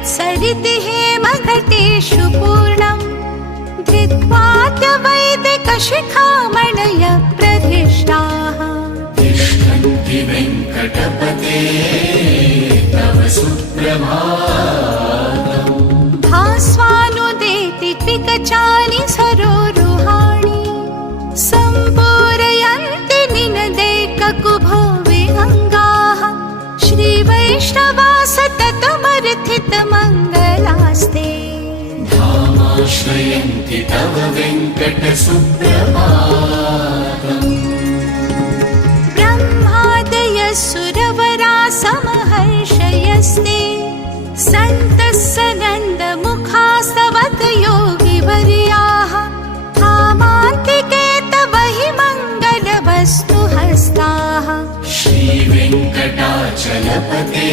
विद्युत्सरिति हेमघटेषु पूर्णम् धृत्वाद्यवैदिकशिखामणय प्रधिष्ठाः तिष्ठन्ति वेङ्कटपते तव सुप्रभातम्। भास्वानुदेति त्रिकचानि सरोरुहाणि सम्पूरयन्ति निनदैककुभो विहङ्गाः श्रीवैष्णवा सततमर्थितमङ्गलास्ते धामाश्रयन्ति तव वेङ्कटसुप्रभातम्। ब्रह्मादयः सुरवरा समहर्षयस्ते सन्तः सनन्दमुखास्तवत योगिवर्याः धामान्तिके तव हि मङ्गलवस्तु हस्ताः श्रीवेङ्कटाचलपते।